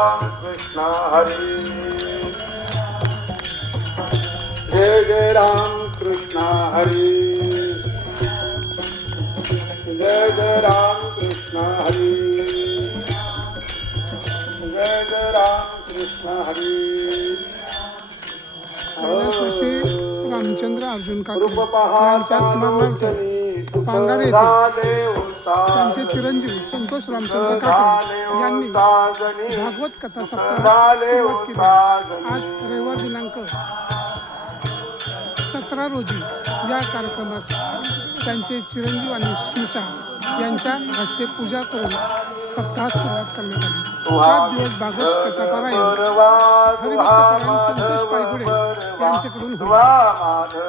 राम कृष्ण हरी जय जय राम कृष्ण हरी जय जय राम कृष्ण हरी जय जय राम कृष्ण हरी कैलास वर्षी रामचंद्र अर्जुन काकडे यांच्या स्मरणार्थ पांगारे येथे त्यांचे चिरंजीव संतोष रामचंद्र काकडे यांनी भागवत कथा सप्ताहास सुरुवात केली. आज रविवार दिनांक 17 रोजी या कार्यक्रमास त्यांचे चिरंजीव आणि स्नुषा यांच्या हस्ते पूजा करून सप्ताहास सुरुवात करण्यात आली. 7 दिवस भागवत कथा पारायण हरिभक्त पारायण संतोष पायगुडे यांच्याकडून होईल.